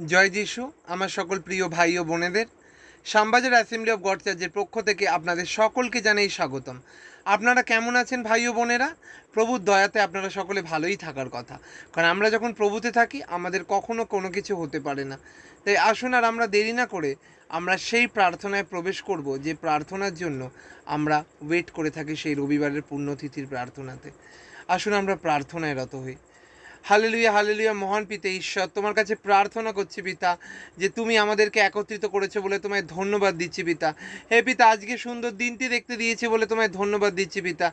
জয় যিশু। আমার সকল প্রিয় ভাই ও বোনেদের শ্যামবাজার অ্যাসেম্বলি অফ গড চার্চের পক্ষ থেকে আপনাদের সকলকে জানাই স্বাগতম। আপনারা কেমন আছেন ভাই ও বোনেরা? প্রভুর দয়াতে আপনারা সকলে ভালোই থাকার কথা, কারণ আমরা যখন প্রভুতে থাকি আমাদের কখনো কোনো কিছু হতে পারে না। তাই আসুন আর আমরা দেরি না করে আমরা সেই প্রার্থনায় প্রবেশ করব যে প্রার্থনার জন্য আমরা ওয়েট করে থাকি, সেই রবিবারের পুণ্যতিথির প্রার্থনাতে। আসুন আমরা প্রার্থনায় রত হই। Hallelujah hallelujah. মহান পিতা ঈশ্বর, তোমার কাছে প্রার্থনা করছি পিতা, যে তুমি আমাদেরকে একত্রিত করেছো বলে তোমায় ধন্যবাদ দিচ্ছি পিতা। হে পিতা, আজকে সুন্দর দিনটি দেখতে দিয়েছে বলে তোমায় ধন্যবাদ দিচ্ছি পিতা।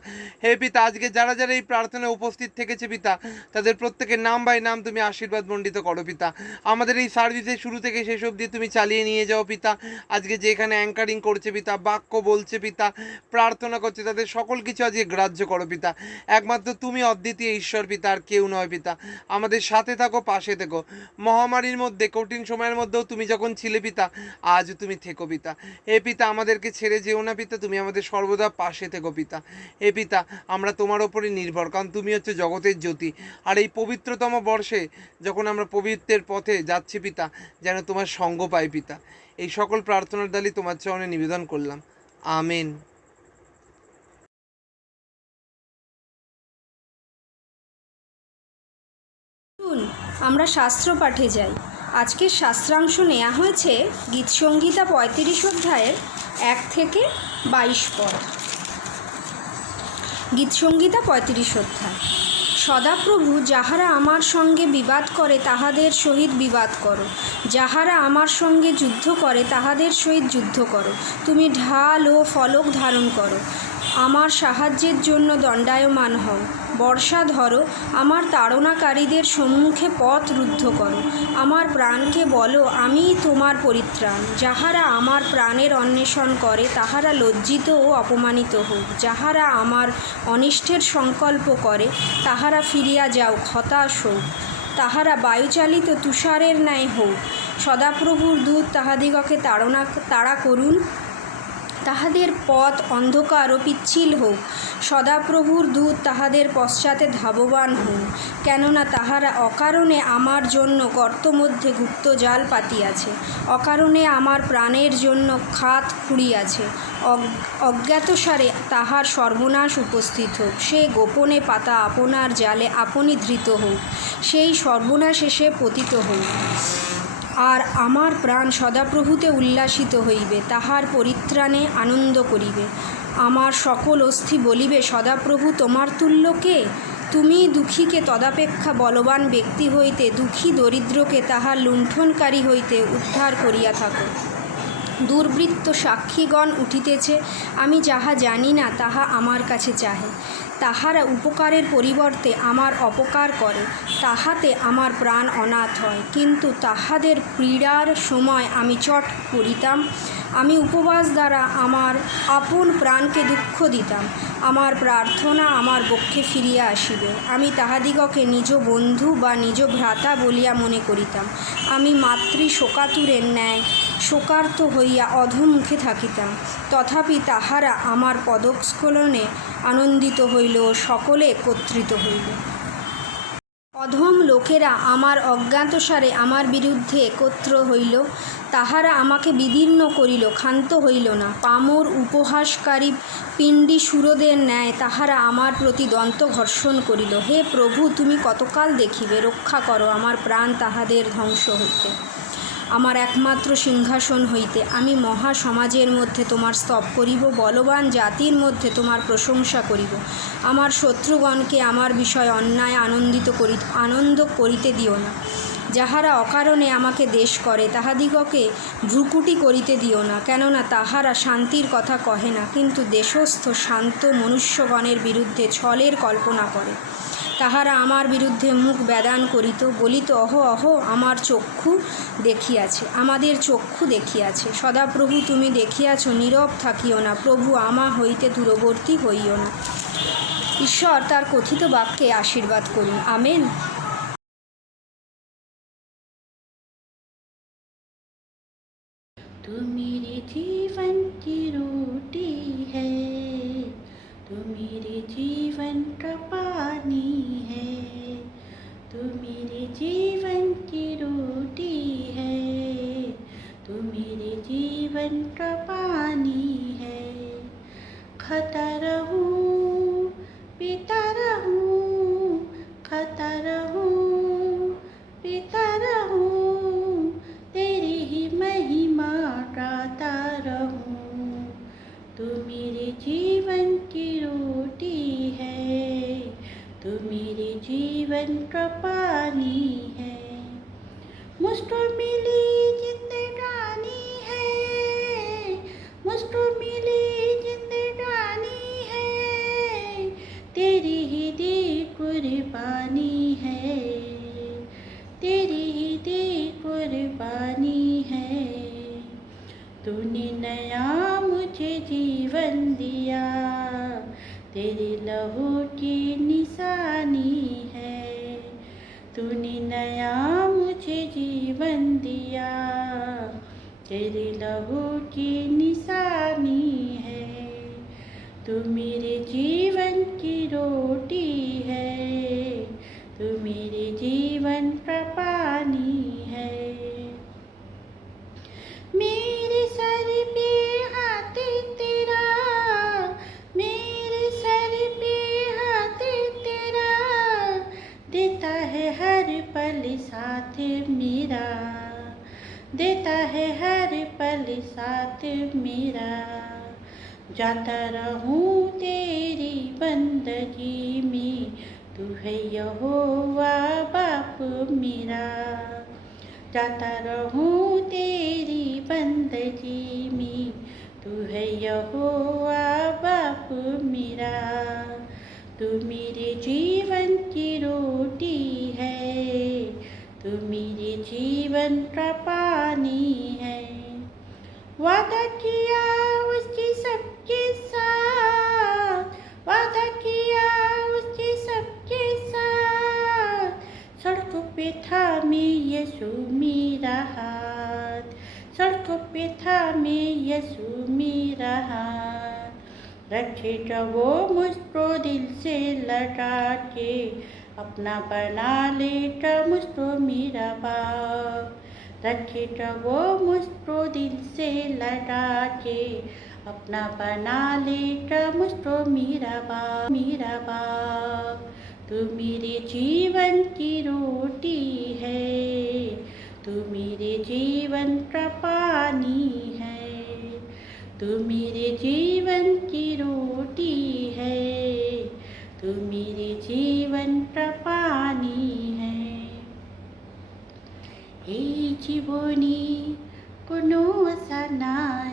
হে পিতা, আজকে যারা যারা এই প্রার্থনায় উপস্থিত থেকেছে পিতা, তাদের প্রত্যেকের নাম বাই নাম তুমি আশীর্বাদ মণ্ডিত করো পিতা। আমাদের এই সার্ভিসের শুরু থেকে শেষ অবধি তুমি চালিয়ে নিয়ে যাও পিতা। আজকে যেখানে অ্যাঙ্কারিং করছে পিতা, বাক্য বলছে পিতা, প্রার্থনা করছে, তাদের সকল কিছু আজকে গ্রাহ্য করো পিতা। একমাত্র তুমি অদ্বিতীয় ঈশ্বর পিতা, আর কেউ নয় পিতা। আমাদের সাথে থাকো, পাশে থেকো। মহামারীর মধ্যে, কঠিন সময়ের মধ্যেও তুমি যখন ছিলে পিতা, আজ তুমি থেকো পিতা। হে পিতা, আমাদেরকে ছেড়ে যেও না পিতা, তুমি আমাদের সর্বদা পাশে থেকো পিতা। হে পিতা, আমরা তোমার ওপরে নির্ভর, কারণ তুমি হচ্ছে জগতের জ্যোতি। আর এই পবিত্রতম বর্ষে যখন আমরা পবিত্রের পথে যাচ্ছি পিতা, যেন তোমার সঙ্গ পাই পিতা। এই সকল প্রার্থনার দ্বারই তোমার চরণে নিবেদন করলাম। আমেন। আমরা শাস্ত্র পাঠে যাই। আজকের শাস্ত্রাংশ নেওয়া হয়েছে গীতসংহিতা 35 অধ্যায়ের 1 থেকে 22 পদ। গীতসংহিতা 35 অধ্যায়। সদাপ্রভু, যাহারা আমার সঙ্গে বিবাদ করে তাহাদের সহিত বিবাদ করো, যাহারা আমার সঙ্গে যুদ্ধ করে তাহাদের সহিত যুদ্ধ করো। তুমি ঢাল ও ফলক ধারণ করো, আমার সাহায্যের জন্য দণ্ডায়মান হও। বর্ষা ধরো, আমার তাড়নাকারীদের সম্মুখে পথ রুদ্ধ করো। আমার প্রাণকে বলো, আমিই তোমার পরিত্রাণ। যাহারা আমার প্রাণের অন্বেষণ করে তাহারা লজ্জিত ও অপমানিত হোক। যাহারা আমার অনিষ্টের সংকল্প করে তাহারা ফিরিয়া যাও, হতাশ হোক। তাহারা বায়ুচালিত তুষারের ন্যায় হোক। সদাপ্রভুর দূত তাহাদিগকে তাড়া করুন, তাহাদের পথ অন্ধকার ও পিচ্ছিল হোক। সদাপ্রভুর দূত তাহাদের পশ্চাতে ধাবমান হোক, কেননা তাহারা অকারণে আমার জন্য গর্ত মধ্যে গুপ্ত জাল পাতিয়াছে, অকারণে আমার প্রাণের জন্য খাত খুঁড়িয়াছে। অজ্ঞাতসারে তাহার সর্বনাশ উপস্থিত হোক। সে গোপনে পাতা আপনার জালে আপনি ধৃত হোক, সেই সর্বনাশে সে পতিত হোক। আর আমার প্রাণ সদাপ্রভুতে উল্লাসিত হইবে, তাহার পরিত্রাণে আনন্দ করিবে। আমার সকল অস্থি বলিবে, সদাপ্রভু তোমার তুল্য কে? তুমি দুঃখীকে তদাপেক্ষা বলবান ব্যক্তি হইতে, দুঃখী দরিদ্রকে তাহার লুণ্ঠনকারী হইতে উদ্ধার করিয়া থাকো। দুর্বৃত্ত সাক্ষীগণ উঠিতেছে, আমি যাহা জানি না তাহা আমার কাছে চাহে। তাহারা উপকারের পরিবর্তে আমার অপকার করে, তাহাতে আমার প্রাণ অনাথ হয়। কিন্তু তাহাদের পীড়ার সময় আমি চট করিতাম, আমি উপবাস দ্বারা আমার আপন প্রাণকে দুঃখ দিতাম। আমার প্রার্থনা আমার পক্ষে ফিরিয়া আসিবে। আমি তাহাদিগকে নিজ বন্ধু বা নিজ ভ্রাতা বলিয়া মনে করিতাম। আমি মাতৃ শোকাতুরের ন্যায় শোকার্ত হইয়া অধোমুখে থাকিতাম। তথাপি তাহারা আমার পদস্খলনে আনন্দিত হইল ও সকলে একত্রিত হইল। অধম লোকেরা আমার অজ্ঞাতসারে আমার বিরুদ্ধে একত্র হইল, তাহারা আমাকে বিদীর্ণ করিল, ক্ষান্ত হইল না। পামর উপহাসকারী পিণ্ডি সুরদের ন্যায় তাহারা আমার প্রতি দন্ত ঘর্ষণ করিল। হে প্রভু, তুমি কতকাল দেখিবে? রক্ষা করো আমার প্রাণ তাহাদের ধ্বংস হইতে, আমার একমাত্র সিংহাসন হইতে। আমি মহা সমাজের মধ্যে তোমার স্তব করিব, বলবান জাতির মধ্যে তোমার প্রশংসা করিব। আমার শত্রুগণকে আমার বিষয় অন্যায় আনন্দ করিতে দিও না। যাহারা অকারণে আমাকে দেশ করে তাহাদিগকে ভ্রুকুটি করিতে দিও না, কেননা তাহারা শান্তির কথা কহে না, কিন্তু দেশস্থ শান্ত মনুষ্যগণের বিরুদ্ধে ছলের কল্পনা করে। তাহারা আমার বিরুদ্ধে মুখ বেদান করিত, বলিত, অহো অহো, আমার চক্ষু দেখিয়াছে, আমাদের চক্ষু দেখিয়াছে। সদাপ্রভু, তুমি দেখিয়াছ, নীরব থাকিও না। প্রভু, আমা হইতে দূরবর্তী হইও না। ঈশ্বর তার কথিত বাক্যে আশীর্বাদ করুন। আমেন। तू मेरे जीवन की रोटी है, तू मेरे जीवन का पानी है, तू मेरे जीवन की रोटी है, जीवन का पानी है। खाता रहूं पीता रहूं, खाता रहूं पीता रहूं, तेरी ही महिमा गाता रहूं। तू मेरे जीवन की रोटी है, तू मेरे जीवन का पानी है। मुझको मिली जिंदगानी है, मुझको मिली जिंदगानी है, तेरी ही दी कुर्बानी है, तेरी ही दी कुर्बानी है। तूने नया मुझे जीवन दिया, तेरे लहू की निशानी है। तूने नया मुझे जीवन दिया, तेरे लहू की निशानी है। तू मेरे जीवन की रोटी है, तू मेरे जीवन का पानी है। मेरे सर पे हाथ तेरा, मेरे सर पे हाथ तेरा, देता है हर पल साथ मेरा, देता है हर पल साथ मेरा। जाता रहूं तेरी बंदगी में, तू है यहोवा बाप मेरा। जाता रहूं तेरी बंदगी में, तू है यहोवा बाप मेरा। तू मेरे जीवन की रोटी है, तू मेरे जीवन का पानी है। वादा किया उसके सबके साथ, वादा किया उसके सबके साथ, सड़कों पे था मैं यीशु मेरा हाथ, सड़कों पे था मैं यीशु मेरा हाथ। रखेगा वो मुझको दिल से लगा के, अपना बना लेगा मुझको मेरा बाप। रखेगा वो मुझको दिल से लगा के, अपना बना लेगा मुझको मेरा बाप, मेरा बाप। तू मेरे जीवन की रोटी है, तू मेरे जीवन का पानी है। तू मेरे जीवन की रोटी है, तू मेरे जीवन का पानी है। এই জীবনে কোনো আশা নাই,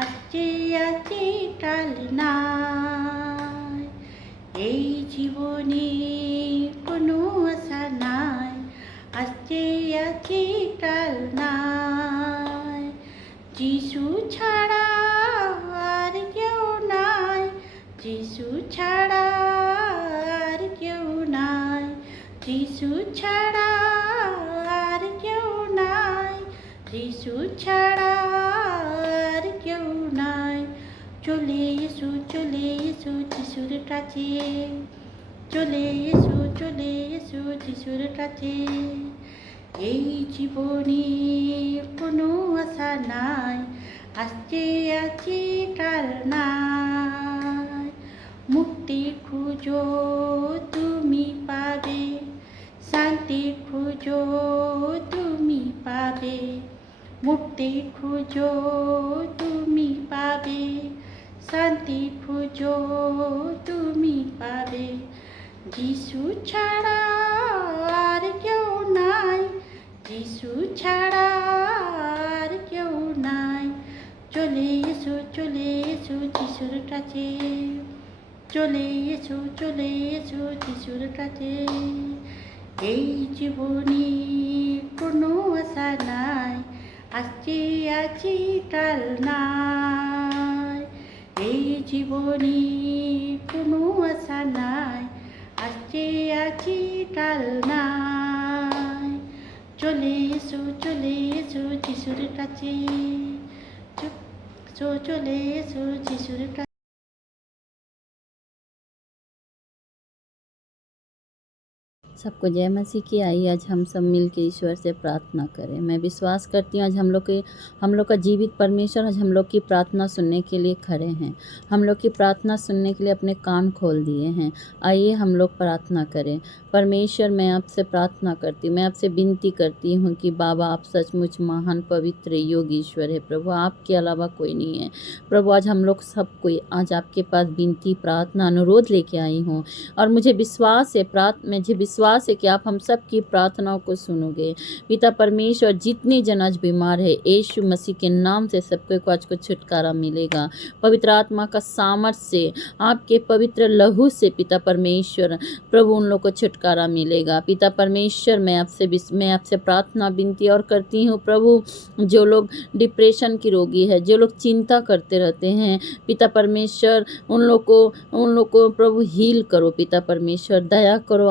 আজকে আছে কাল নাই। এই জীবনে কোনো আশা নাই, আজকে আছে কাল নাই। যিশু ছাড়া আর কেউ নাই, যিশু ছাড়া আর কেউ নাই, যিশু ছাড়া আর কেউ নাই, যিশু ছাড়া আর কেউ নাই। চলে এসো যিশুর কাছে, চলে এসো যিশুর কাছে। এই জীবনে কোনো আশা নাই, আজকে আছে কাল নাই। মুক্তি খুঁজো তুমি পাবে, শান্তি খুঁজো তুমি পাবে, মুক্তি খুঁজো তুমি পাবে, শান্তি খুঁজো তুমি পাবে। যিশু ছাড়া আর কেউ নাই, যিশু ছাড়া আর কেউ নাই। চলে এসো যিশুর কাছে, চলে এসো যিশুর কাছে। এই জীবনে কোনো আশা নাই, আজকে আছি কাল নাই। এই জীবনে কোনো আশা নাই, আজকে আছি কাল নাই। চলে এসো যিশুর কাছে, চলে এসো যিশুর কাছে। सबको जय मसीह की। आइए आज हम सब मिल के ईश्वर से प्रार्थना करें। मैं विश्वास करती हूँ आज हम लोग का जीवित परमेश्वर आज हम लोग की प्रार्थना सुनने के लिए खड़े हैं। हम लोग की प्रार्थना सुनने के लिए अपने कान खोल दिए हैं। आइए हम लोग प्रार्थना करें। परमेश्वर, मैं आपसे प्रार्थना करती हूँ, मैं आपसे विनती करती हूँ कि बाबा आप सचमुच महान पवित्र योग ईश्वर है प्रभु, आपके अलावा कोई नहीं है प्रभु। आज हम लोग सब कोई आज आपके पास विनती प्रार्थना अनुरोध लेके आई हूँ और मुझे विश्वास है कि आप हम सब की प्रार्थनाओं को सुनोगे। पिता परमेश्वर, जितने जन आज बीमार है यीशु मसीह के नाम से सबको आज को छुटकारा मिलेगा। पवित्र आत्मा का सामर्थ्य से, आपके पवित्र लहू से पिता परमेश्वर प्रभु उन लोग को छुटकारा मिलेगा। पिता परमेश्वर, मैं आपसे प्रार्थना विनती और करती हूँ प्रभु, जो लोग डिप्रेशन की रोगी है, जो लोग चिंता करते रहते हैं पिता परमेश्वर, उन लोग को प्रभु हील करो। पिता परमेश्वर दया करो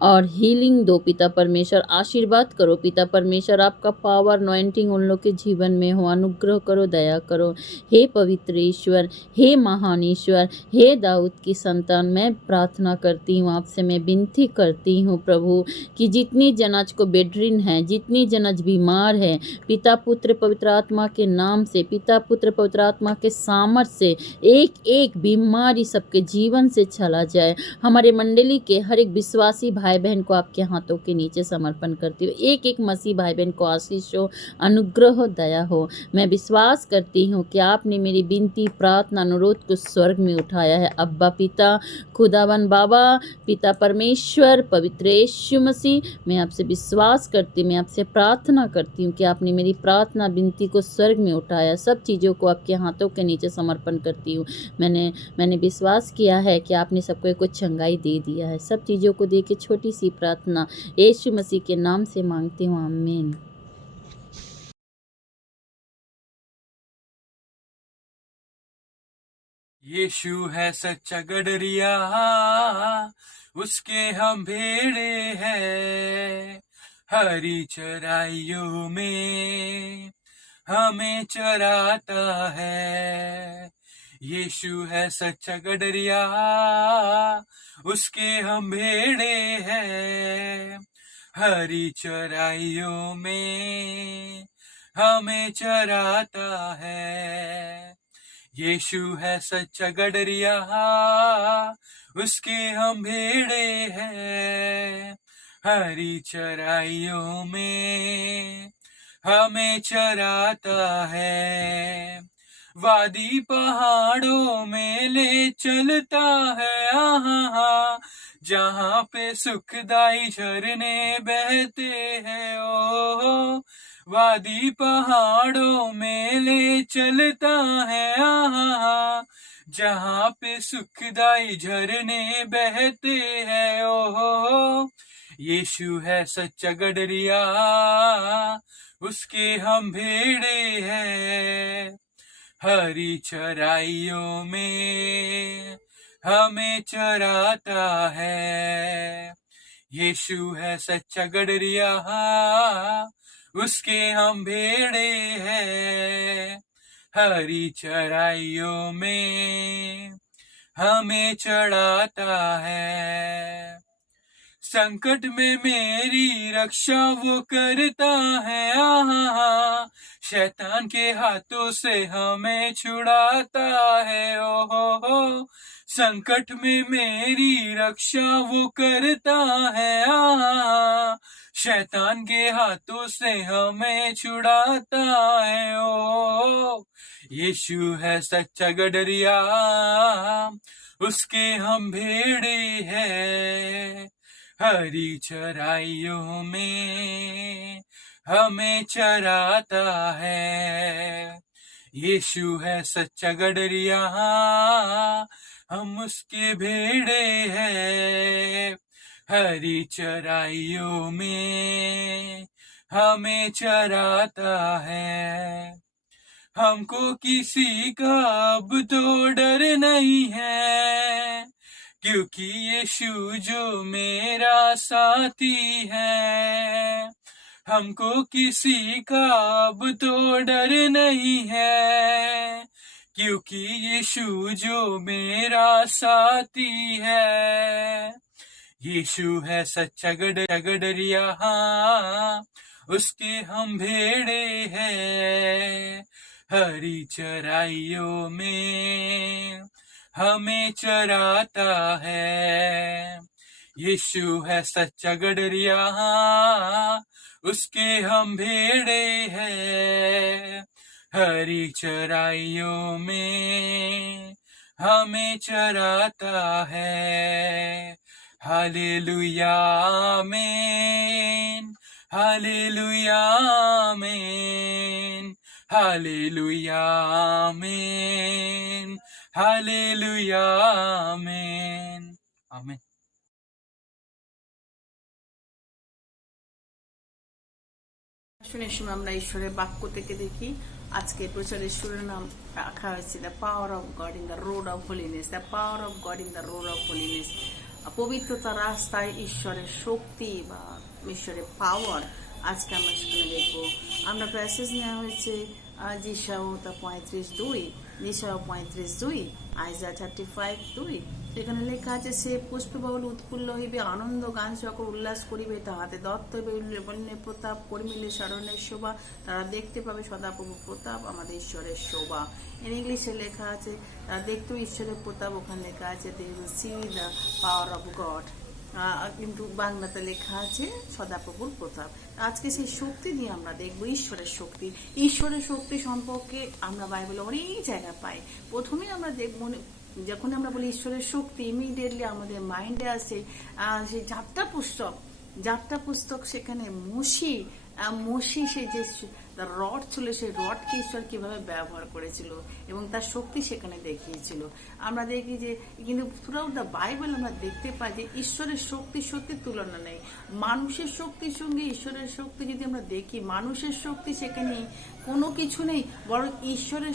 और हीलिंग दो। पिता परमेश्वर आशीर्वाद करो। पिता परमेश्वर आपका पावर अनॉइंटिंग उन लोग के जीवन में हो, अनुग्रह करो, दया करो। हे पवित्र ईश्वर, हे महान ईश्वर, हे दाऊद की संतान, मैं प्रार्थना करती हूँ आपसे, मैं विनती करती हूँ प्रभु कि जितनी जन आज को बेडरिन है, जितनी जन आज बीमार है, पिता पुत्र पवित्र आत्मा के नाम से, पिता पुत्र पवित्र आत्मा के सामर्थ्य से एक एक बीमारी सबके जीवन से चला जाए। हमारे मंडली के हर एक विश्वासी भाई बहन को आपके हाथों के नीचे समर्पण करती हूँ। एक एक मसीह भाई बहन को आशीष हो, अनुग्रह हो, दया हो। मैं विश्वास करती हूँ कि आपने मेरी विनती प्रार्थना अनुरोध को स्वर्ग में उठाया है। अब्बा पिता, खुदावन बाबा, पिता परमेश्वर, पवित्र यीशु मसीह, मैं आपसे विश्वास करती, मैं आपसे प्रार्थना करती हूँ कि आपने मेरी प्रार्थना विनती को स्वर्ग में उठाया। सब चीज़ों को आपके हाथों के नीचे समर्पण करती हूँ। मैंने विश्वास किया है कि आपने सबको कुछ चंगाई दे दिया है। सब चीज़ों को दे के छोटी सी प्रार्थना यीशु मसीह के नाम से मांगती हूँ, आमीन। यीशु है सच्चा गडरिया, उसके हम भेड़े हैं। हरी चराइयों में हमें चराता है। यीशु है सच्चा गडरिया, उसके हम भेड़े हैं। हरी चराइयों में हमें चराता है। यीशु है सच्चा गडरिया, उसके हम भेड़े हैं। हरी चराइयों में हमें चराता है। वादी पहाड़ों में ले चलता है, आहा, जहाँ पे सुखदाई झरने बहते हैं। ओ वादी पहाड़ों में ले चलता है, आहा, जहाँ पे सुखदाई झरने बहते हैं। ओ यीशु है सच्चा गडरिया, उसके हम भेड़े हैं। हरी चराइयों में हमें चराता है। यीशु है सच्चा गडरिया, उसके हम भेड़े हैं। हरी चराइयों में हमें चढ़ाता है। संकट में मेरी रक्षा वो करता है, आहा, शैतान के हाथों से हमें छुड़ाता है। ओ संकट में मेरी रक्षा वो करता है, आहा, शैतान के हाथों से हमें छुड़ाता है। ओ यीशु है सच्चा गडरिया, उसके हम भेड़े हैं। हरी चराइयों में हमें चराता है। यीशु है सच्चा गडरिया, हम उसके भेड़े हैं। हरी चराइयों में हमें चराता है। हमको किसी का अब तो डर नहीं है, क्योंकि यीशु जो मेरा साथी है। हमको किसी का अब तो डर नहीं है, क्योंकि यीशु जो मेरा साथी है। यीशु है सच्चा गडरिया, हाँ उसके हम भेड़े हैं। हरी चराइयों में हमें चराता है। यीशु है सच्चा गडरिया, हाँ उसके हम भेड़े हैं। हरी चराइयों में हमें चराता है। हालेलुया आमीन, हालेलुया आमीन, हालेलुया आमीन, हालेलुया आमीन, आमीन। শুনে শুনে আমরা ঈশ্বরের বাক্য থেকে দেখি আজকে প্রচারের শিরোনাম রাখা হয়েছে the power of god in the road of holiness. The power of god in the road of holiness, পবিত্রতা রাস্তায় ঈশ্বরের শক্তি বা ঈশ্বরের পাওয়ার। আজকে আমরা সেখানে দেখবো। আমরা প্যাসেজ নেওয়া হয়েছে যিশাও 35:2, যিশাও 35:2, আইজায়া 35:2। সেখানে লেখা আছে, সে পুষ্পবাহুল উৎফুল্ল হইবে, আনন্দ গান সকল উল্লাস করিবে, তাহাতে দত্ত বন্যের প্রতাপ, কর্মিলে স্মরণের শোভা, তারা দেখতে পাবে সদাপ্রভু প্রতাপ, আমাদের ঈশ্বরের শোভা। ইন ইংলিশে লেখা আছে, তারা দেখতেও ঈশ্বরের প্রতাপ, ওখানে লেখা আছে they will see the power of God, কিন্তু বাংলাতে লেখা আছে সদাপ্রভুর প্রতাপ। আজকে সেই শক্তি নিয়ে আমরা দেখবো, ঈশ্বরের শক্তি। ঈশ্বরের শক্তি সম্পর্কে আমরা বাইবেলে অনেক জায়গা পাই। প্রথমেই আমরা দেখবো, যখন আমরা বলি ঈশ্বরের শক্তি, ইমিডিয়েটলি আমাদের মাইন্ডে আসে সেই যাত্রা পুস্তক। সেখানে মসি সে যে রড ছিল, সেই রডকে ঈশ্বর কিভাবে ব্যবহার করেছিল এবং তার শক্তি সেখানে দেখিয়েছিল। আমরা দেখি যে কিন্তু থ্রুআউট দ্য বাইবেল আমরা দেখতে পাই যে ঈশ্বরের শক্তি সত্যি তুলনা নেই। মানুষের শক্তির সঙ্গে ঈশ্বরের শক্তি যদি আমরা দেখি, মানুষের শক্তি সেখানে কোনো কিছু নেই, বরং ঈশ্বরের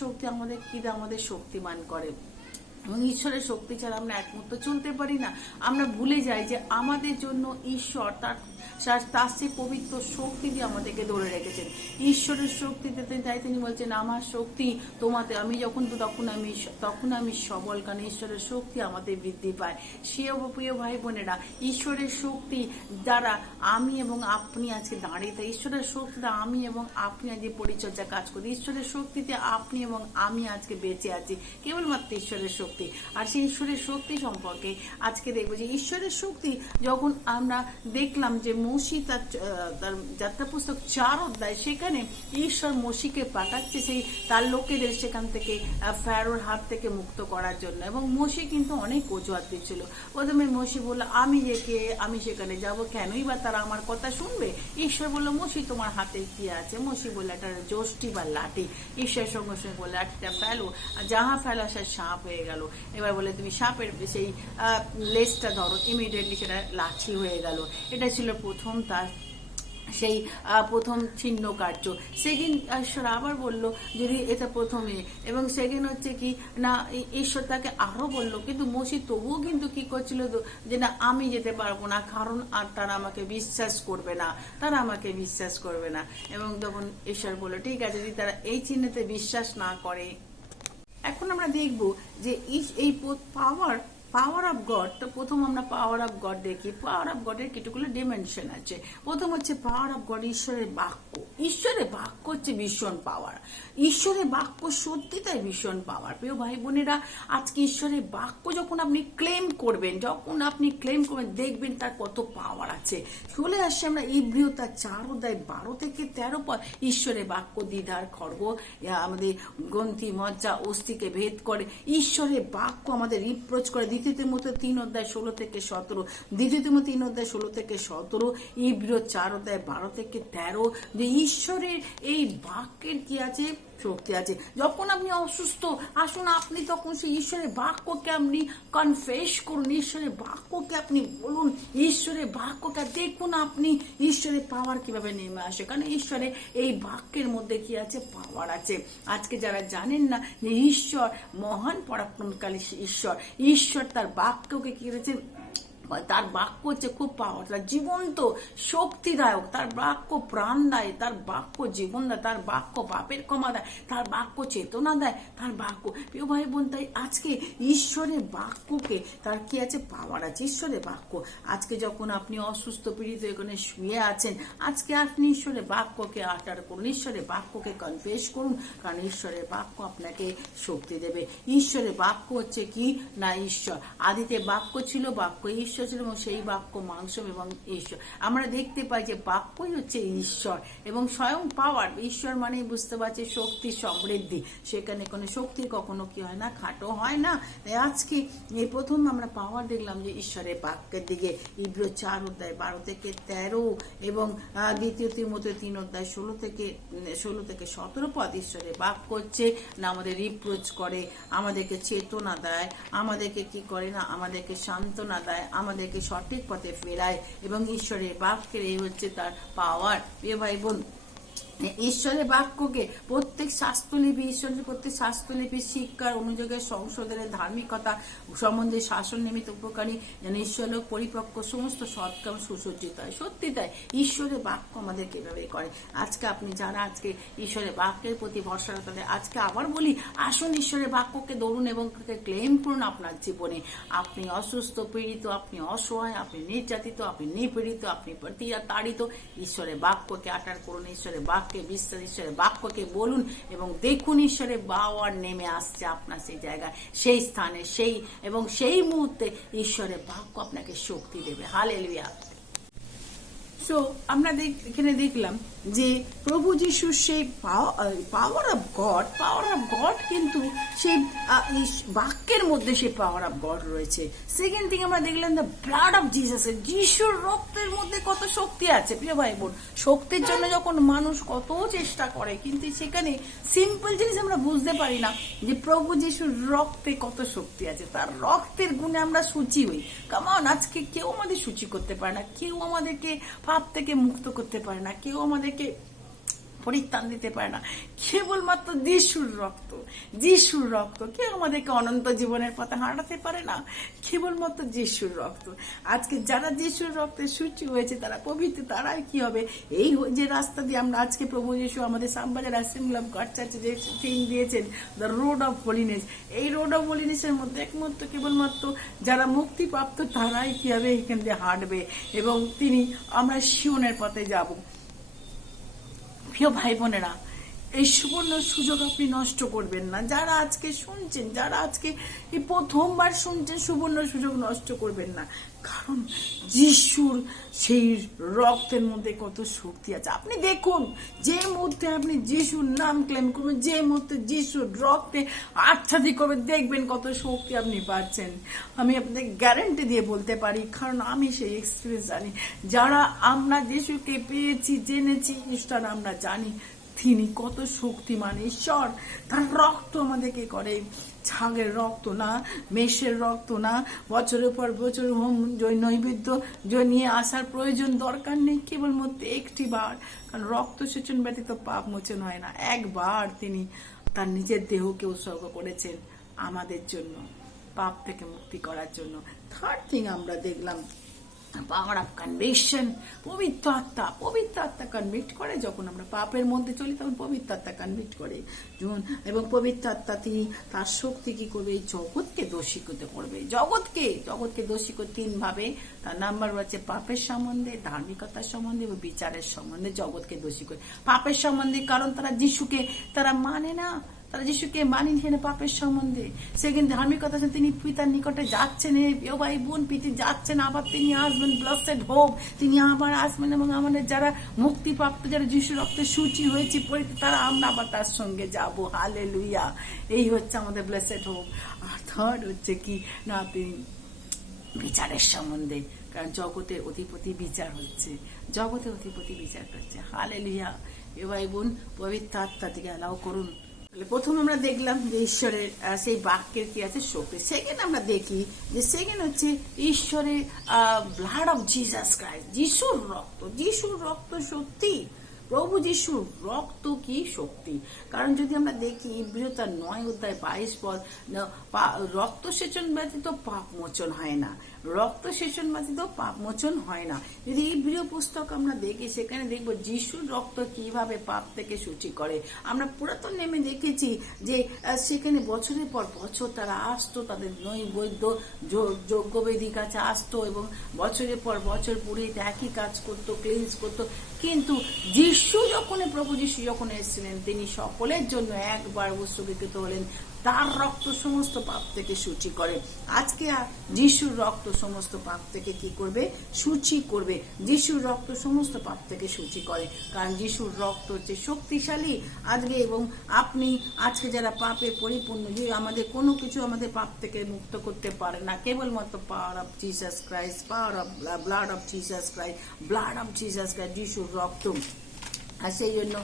শক্তি আমাদের শক্তিমান করে। এবং ঈশ্বরের শক্তি ছাড়া আমরা এক মুহূর্ত চলতে পারি না। আমরা ভুলে যাই যে আমাদের জন্য ঈশ্বর তার সেই পবিত্র শক্তি দিয়ে আমাদেরকে ধরে রেখেছেন। ঈশ্বরের শক্তিতে তাই তিনি বলছেন, আমার শক্তি তোমাতে, আমি যখন তখন আমি সবল, কারণ ঈশ্বরের শক্তি আমাদের বৃদ্ধি পায়। সেও প্রিয় ভাই বোনেরা, ঈশ্বরের শক্তি দ্বারা আমি এবং আপনি আজকে দাঁড়িয়ে থাকি। ঈশ্বরের শক্তিতে আমি এবং আপনি আজকে পরিচর্যা কাজ করি। ঈশ্বরের শক্তিতে আপনি এবং আমি আজকে বেঁচে আছি কেবলমাত্র ঈশ্বরের শক্তি। আর সেই ঈশ্বরের শক্তি সম্পর্কে আজকে দেখবো যে ঈশ্বরের শক্তি যখন আমরা দেখলাম যে মসি তার যাত্রা পুস্তক 4 অধ্যায়, সেখানে ঈশ্বর মসিকে পাঠাচ্ছে সেই তার লোকেদের সেখান থেকে ফেরোর হাত থেকে মুক্ত করার জন্য। এবং মসি কিন্তু অনেক অজুহাত দিচ্ছিল। প্রথমে মসি বলল, আমি সেখানে যাব, কেনই বা তারা আমার কথা শুনবে? ঈশ্বর বলল, মসি তোমার হাতে কি আছে? মসি বলল, একটা যষ্টি বা লাঠি। ঈশ্বরের সঙ্গে সঙ্গে বললো, একটা ফেলো, যাহা ফেলো সে সাপ হয়ে গেল। এবার বলে, তুমি সাপের সেই লেজটা ধরো, ইমিডিয়েটলি সেটা লাঠি হয়ে গেল। এটা ছিল প্রথম ছিন্ন কার্য। সেকেন্ড, ঈশ্বর আবার বলল, যদি এটা প্রথমে, এবং সেকেন্ড হচ্ছে কি না, ঈশ্বর তাকে আরো বলল, কিন্তু মসি তবুও কিন্তু কি করছিল যে না, আমি যেতে পারবো না, কারণ আর তারা আমাকে বিশ্বাস করবে না। এবং তখন ঈশ্বর বলল, ঠিক আছে, যদি তারা এই চিহ্নতে বিশ্বাস না করে। এখন আমরা দেখব যে এই পাওয়ার অফ গড। তো প্রথম আমরা পাওয়ার অফ গড দেখি। পাওয়ার অফ গডের কিছুগুলো ডিমেনশন আছে। প্রথম হচ্ছে পাওয়ার অফ গড, ঈশ্বরের বাক্য। ঈশ্বরের বাক্য হচ্ছে ভীষণ পাওয়ার। ঈশ্বরের বাক্য সত্যি তাই ভীষণ পাওয়ার। প্রিয় ভাই বোনেরা, আজকে ঈশ্বরের বাক্য যখন আপনি ক্লেম করবেন, দেখবেন তার কত পাওয়ার আছে। চলে আসছে আমরা ইব্রিয় 4:12-13 পর। ঈশ্বরের বাক্য দ্বিধার খড়গ, আমাদের গ্রন্থি মজ্জা অস্থিকে ভেদ করে। ঈশ্বরের বাক্য আমাদের রিপ্রোচ করে। দ্বিতীয় তিমোথেও 3:16-17, দ্বিতীয় তিমোথেও 3:16-17, ইব্রিয় 4:12-13, যে ঈশ্বরের এই বাক্যের কি আছে? শক্তি আছে। যখন আপনি অসুস্থ, আসুন আপনি তখন সেই ঈশ্বরের বাক্যকে আপনি কনফেস করুন, ঈশ্বরের বাক্যকে আপনি বলুন, ঈশ্বরের বাক্যকে দেখুন আপনি ঈশ্বরের পাওয়ার কিভাবে নেমে আসে। কারণ ঈশ্বরের এই বাক্যের মধ্যে কি আছে? পাওয়ার আছে। আজকে যারা জানেন না যে ঈশ্বর মহান পরাক্রমশালী ঈশ্বর তার বাক্যকে কি করেছে? তার বাক্য হচ্ছে খুব পাওয়ার, তার জীবন্ত শক্তিদায়ক, তার বাক্য প্রাণ দেয়, তার বাক্য জীবন দেয়, তার বাক্য পাপের ক্ষমা দেয়, তার বাক্য চেতনা দেয়, তার বাক্য। প্রিয় ভাই বোন, তাই আজকে ঈশ্বরের বাক্যকে তার কি আছে, পাওয়ার আছে ঈশ্বরের বাক্য। আজকে যখন আপনি অসুস্থ পীড়িত এখানে শুয়ে আছেন, আজকে আপনি ঈশ্বরের বাক্যকে আটার করুন, ঈশ্বরের বাক্যকে কনফেস করুন, কারণ ঈশ্বরের বাক্য আপনাকে শক্তি দেবে। ঈশ্বরের বাক্য হচ্ছে কি না ঈশ্বর। আদিতে বাক্য ছিল, বাক্য ঈশ্বর ছিল, এবং সেই বাক্য মাংস এবং ঈশ্বর। আমরা দেখতে পাই যে বাক্যই হচ্ছে ঈশ্বর এবং স্বয়ং পাওয়ার। ঈশ্বর মানে বুঝতে পারছি শক্তি সমৃদ্ধি, সেখানে কোনো শক্তির কখনো কি হয় না, খাটো হয় না। আজকে এই প্রথম আমরা পাওয়ার দেখলাম যে ঈশ্বরের বাক্যের দিকে। ইব্রিয় 4:12-13 এবং দ্বিতীয় তিমোথেয় 3:16-17 পদ। ঈশ্বরের বাক্য হচ্ছে না আমাদের রিপ্রোচ করে, আমাদেরকে চেতনা দেয়, আমাদেরকে কি করে না, আমাদেরকে সান্ত্বনা দেয়, আমাদেরকে সঠিক পথে ফেরায়, এবং ঈশ্বরের বাক্যের এই হচ্ছে তার পাওয়ার। প্রিয় ভাই বোন, ঈশ্বরের বাক্যকে প্রত্যেক শাস্ত্রলিপি, ঈশ্বরের প্রত্যেক শাস্ত্রলিপি শিক্ষার, অনুযোগের, সংশোধনের, ধার্মিকতা সম্বন্ধে শাসন নিমিত্ত উপকারী, যেন ঈশ্বরের পরিপক্ক সমস্ত সৎকাম সুসজ্জিত হয়। সত্যি তাই, ঈশ্বরের বাক্য আমাদেরকে এভাবে করে। আজকে আপনি যারা আজকে ঈশ্বরের বাক্যের প্রতি ভরসা রাখতে, আজকে আবার বলি, আসুন ঈশ্বরের বাক্যকে ধরুন এবং ক্লেম করুন আপনার জীবনে। আপনি অসুস্থ, পীড়িত, আপনি অসহায়, আপনি নির্যাতিত, আপনি নিপীড়িত, আপনি তাড়িত, ঈশ্বরের বাক্যকে আটার করুন, ঈশ্বরের বাক্যকে বিশ্বাস, ঈশ্বরের বাক্যকে বলুন এবং দেখুন ঈশ্বরের পাওয়ার নেমে আসছে আপনার সেই জায়গায়, সেই স্থানে, সেই মুহূর্তে ঈশ্বরের বাক্য আপনাকে শক্তি দেবে। হালেলুয়া। সো আমরা এখানে দেখলাম যে প্রভু যিশুর সেই পাওয়ার অফ গড কিন্তু সেই বাক্যের মধ্যে সেই পাওয়ার অফ গড রয়েছে। সেকেন্ড থিং আমরা দেখলাম দ্য ব্লাড অফ জিসাস, যিশুর রক্তের মধ্যে কত শক্তি আছে। প্রিয় ভাই বোন, শক্তির জন্য যখন মানুষ কত চেষ্টা করে, কিন্তু সেখানে সিম্পল জিনিস আমরা বুঝতে পারি না যে প্রভু যিশুর রক্তে কত শক্তি আছে। তার রক্তের গুণে আমরা সূচি হই। কারণ আজকে কেউ আমাদের সূচি করতে পারে না, কেউ আমাদেরকে পাপ থেকে মুক্ত করতে পারে না, কেউ আমাদেরকে পরিত্রাণ দিতে পারে না, কেবলমাত্র যিশুর রক্ত। কেউ আমাদেরকে অনন্ত জীবনের পথে হাঁটাতে পারে না, কেবলমাত্র যিশুর রক্ত। আজকে যারা যিশুর রক্তে সূচি হয়েছে, তারা পবিত্র, তারাই কি হবে, এই যে রাস্তা দিয়ে আমরা আজকে প্রভু যিশু আমাদের শ্যামবাজার অ্যাসেম্বলি অফ গড চার্চে যে থিম দিয়েছেন, দ্য রোড অফ হোলিনেস, এই রোড অফ হোলিনেসের মধ্যে একমাত্র কেবলমাত্র যারা মুক্তিপ্রাপ্ত তারাই কি হবে, এখান দিয়ে হাঁটবে এবং আমরা সিওনের পথে যাব। প্রিয় ভাই বোনেরা, এই সুবর্ণ সুযোগ আপনি নষ্ট করবেন না। যারা আজকে শুনছেন, যারা আজকে এই প্রথমবার শুনছেন, সুবর্ণ সুযোগ নষ্ট করবেন না, কারণ যিশুর সেই রক্তের মধ্যে কত শক্তি আছে। আপনি দেখুন, যে মুহূর্তে আপনি যিশুর নাম ক্লেম করবেন, যে মুহূর্তে যিশুর রক্তে আচ্ছাদিত করবেন, দেখবেন কত শক্তি আপনি পাচ্ছেন। আমি আপনাদের গ্যারান্টি দিয়ে বলতে পারি, কারণ আমি সেই এক্সপিরিয়েন্স জানি। যারা আমরা যিশুকে পেয়েছি, জেনেছি, ঈশ্বর আমরা জানি তিনি কত শক্তিমান ঈশ্বর। তার রক্ত আমাদেরকে করে, ছাগের রক্ত না, মেষের রক্ত না, বছরের পর বছর হোম নৈবেদ্য নিয়ে আসার প্রয়োজন দরকার নেই, কেবলমাত্র একটি বার। কারণ রক্ত সেচন ব্যতীত পাপ মোচন হয় না। একবার তিনি তার নিজের দেহকে উৎসর্গ করেছেন আমাদের জন্য, পাপ থেকে মুক্তি করার জন্য। থার্ড থিং আমরা দেখলাম পাওয়ার অফ কনভিকশন। পবিত্র আত্মা কনভিক্ট করে। যখন আমরা পাপের মধ্যে চলি, তখন পবিত্র আত্মা কনভিক্ট করে। এবং পবিত্র আত্মা তিনি তার শক্তি কি করবে, জগৎকে দোষী করবে। জগৎকে দোষী করে তিন ভাবে। তার নাম্বার হচ্ছে পাপের সম্বন্ধে, ধার্মিকতার সম্বন্ধে এবং বিচারের সম্বন্ধে জগৎকে দোষী করে। পাপের সম্বন্ধে, কারণ তারা যিশুকে তারা মানে না, তারা যিশুকে মানেন পাপের সম্বন্ধে। সেকেন্ড, ধার্মিকতা, তিনি পিতার নিকটে যাচ্ছেন, ভাই বোন, পিতা যাচ্ছেন, আবার তিনি আসবেন, ব্লেসেড হোপ, তিনি আবার আসবেন এবং আমাদের যারা মুক্তিপ্রাপ্ত, যারা যিশু রক্তে সূচি হয়েছি, তারা আমরা আবার তার সঙ্গে যাব। হালেলুয়া। এই হচ্ছে আমাদের ব্লেসেড হোপ। আর থার্ড হচ্ছে কি না, তিনি বিচারের সম্বন্ধে, কারণ জগতের অধিপতি বিচার হচ্ছে, করছে। হালেলুয়া। ভাই বোন, পবিত্র আত্মা থেকে অ্যালাউ করুন। প্রথম আমরা দেখলাম যে ঈশ্বরের সেই বাক্যের কি আছে শক্তি। সেকেন্ড আমরা দেখি যে সেকেন্ড হচ্ছে ঈশ্বরের ব্লাড অফ জিসাস ক্রাইস্ট, যিশুর রক্ত শক্তি। প্রভু যিশুর রক্ত কি শক্তি। কারণ যদি আমরা দেখি ইব্রিয় 9:22 রক্ত সেচন ব্যতীত পাপ মোচন হয় না। রক্ত সেচন ব্যতীত পাপ মোচন হয় না। যদি এই প্রিয় পুস্তক আমরা দেখি, সেখানে দেখবো যিশুর রক্ত কিভাবে পাপ থেকে সূচি করে। আমরা পুরাতন নেমে দেখেছি যে সেখানে বছরের পর বছর তারা আসতো, তাদের নৈবেদ্য যজ্ঞবেদীর কাছে আসতো এবং বছরের পর বছর পুরোহিত একই কাজ করতো, ক্লিনস করতো। কিন্তু প্রভু যিশু যখন এসেছিলেন, তিনি সকলের জন্য একবার উৎসর্গীকৃত হলেন। তার রক্ত সমস্ত পাপ থেকে সূচি করে। আজকে যিশুর রক্ত সমস্ত পাপ থেকে কি করবে? সূচি করবে। যিশুর রক্ত সমস্ত পাপ থেকে সূচি করে, কারণ যিশুর রক্ত হচ্ছে শক্তিশালী। আজকে এবং আপনি আজকে যারা পাপে পরিপূর্ণ, যে আমাদের কোনো কিছু আমাদের পাপ থেকে মুক্ত করতে পারে না, কেবলমাত্র power of Jesus Christ, power of blood of Jesus Christ, blood of Jesus Christ, যিশুর রক্ত। আর সেই জন্য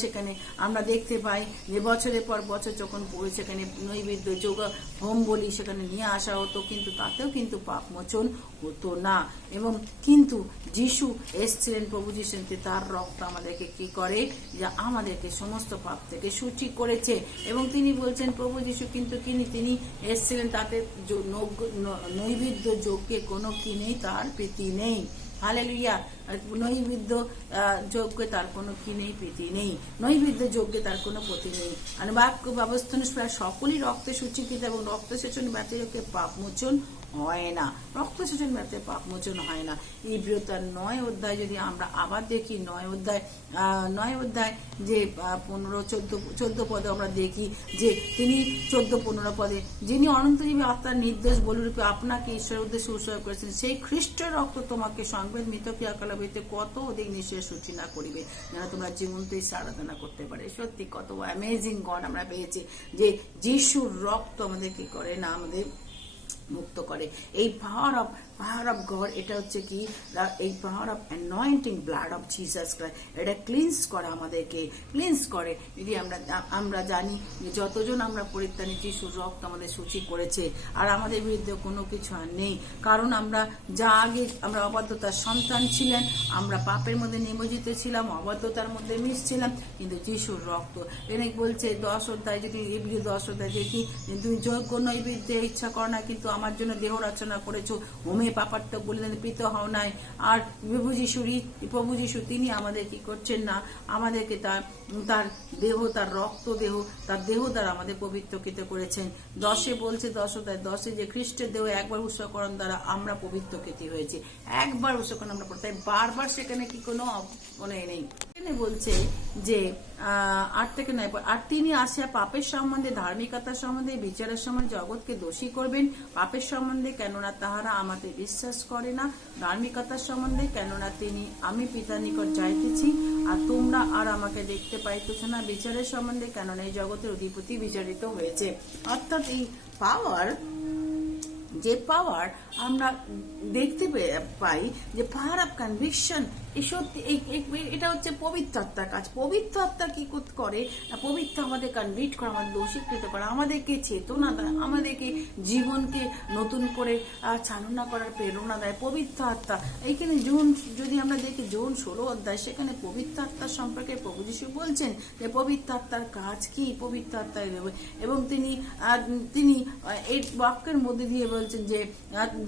সেখানে আমরা দেখতে পাই যে বছরের পর বছর যখন সেখানে নৈবেদ্য যোগ হোম বলি সেখানে নিয়ে আসা হতো, কিন্তু তাতেও কিন্তু পাপ মোচন হতো না। এবং কিন্তু যিশু এসছিলেন, প্রভু যিশু তার রক্ত আমাদেরকে কি করে? যে আমাদেরকে সমস্ত পাপ থেকে সূচি করেছে। এবং তিনি বলছেন, প্রভু যিশু কিন্তু তিনি এসছিলেন, তাতে নৈবেদ্য যজ্ঞে কোনো কি নেই, তার প্রীতি নেই। হালেলুয়া। নৈবেদ্য যজ্ঞে তার কোনো কি নেই, প্রীতি নেই। নৈবেদ্য যজ্ঞে তার কোনো প্রতি নেই। আর বাক্য ব্যবস্থা প্রায় সকলই রক্তে সূচীকৃত এবং রক্ত সেচন ব্যতীত পাপ মোচন হয় না। রক্ত সেচন ব্যতীত পাপ মোচন হয় না। এই বৃহত্তর 9 অধ্যায় যদি আমরা আবার দেখি, 9 অধ্যায় যে 15-14 পদে আমরা দেখি যে তিনি 14-15 পদে, যিনি অনন্তজীবী আত্মার নির্দেশ বলরূপে আপনাকে ঈশ্বরের উদ্দেশ্যে উৎসর্গ করেছেন, সেই খ্রিস্টের রক্ত তোমাকে সংবেদ মৃত ক্রিয়াকলাপ হইতে কত অধিক নিশ্চয় সূচি না করিবে, যেন তোমরা জীবন্ত ঈশ্বর আরাধনা করতে পারে। সত্যি কত অ্যামেজিং গড আমরা পেয়েছি যে যিশুর রক্ত আমাদের কি করে না, আমাদের মুক্ত করে। এই পাওয়ার অফ গড, এটা হচ্ছে কি? এই power of anointing blood of Jesus Christ, এটা ক্লিনস করে, আমাদেরকে ক্লিনস করে। যদি আমরা জানি যে যতজন আমরা পরিত্রাণী, যিশুর রক্ত আমাদের সূচি করেছে, আর আমাদের বিরুদ্ধে কোনো কিছু আর নেই। কারণ আমরা আগে আমরা অবাধ্যতার সন্তান ছিলেন, আমরা পাপের মধ্যে নিমজ্জিত ছিলাম, অবাধ্যতার মধ্যে মিশছিলাম, কিন্তু যিশুর রক্ত এনে বলছে 10 অধ্যায়, যদি এবিডি 10 অধ্যায় দেখি, তুমি যোগ্য নৈবেদ্য ইচ্ছা করো না, কিন্তু আমার জন্য দেহ রচনা করেছো, হোমে পাপাত্য বলিলেন প্রীত হও নাই। আর প্রভু যিশু তিনি আমাদের কি করছেন না, আমাদেরকে তার দেহ, তার রক্ত দেহ, তার দেহ দ্বারা আমাদের পবিত্রকৃত করেছেন। 10 বলছে, 10 অধ্যায় 10 যে খ্রিস্টের দেহ একবার উৎসর্গকরণ দ্বারা আমরা পবিত্রকৃত হয়েছি। একবার উৎসর্গকরণ আমরা, তাই বারবার সেখানে কি কোনো নেই। বলছে যে 8 থেকে 9, আর তিনি আসিয়া পাপের সম্বন্ধে, ধার্মিকতার সম্বন্ধে, বিচারের সম্বন্ধে জগৎকে দোষী করবেন। পাপের সম্বন্ধে, কেননা তাহারা আমাদের বিশ্বাস করে না। ধার্মিকতার সম্বন্ধে, কেননা আমি পিতার নিকট যাইতেছি আর তোমরা আর আমাকে দেখতে পাইতেছ না। বিচারের সম্বন্ধে, কেননা এই জগতের অধিপতি বিচারিত হয়েছে। অর্থাৎ এই পাওয়ার আমরা দেখতে পাই যে পাওয়ার অফ কনভিকশন, এটা হচ্ছে পবিত্র আত্মার কাজ। পবিত্র আত্মা কি করে? পবিত্র আমাদের কনভিক্ট করে, আমাদের দোষীকৃত করে, আমাদেরকে চেতনা দেয়, আমাদেরকে জীবনকে নতুন করে চালনা করার প্রেরণা দেয় পবিত্র আত্মা। এইখানে যদি আমরা দেখি John 16 অধ্যায়, সেখানে পবিত্র আত্মার সম্পর্কে প্রভু যিশু বলছেন যে পবিত্র আত্মার কাজ কি, পবিত্র আত্মায় এবং তিনি এই বাক্যের মধ্যে দিয়ে বলছেন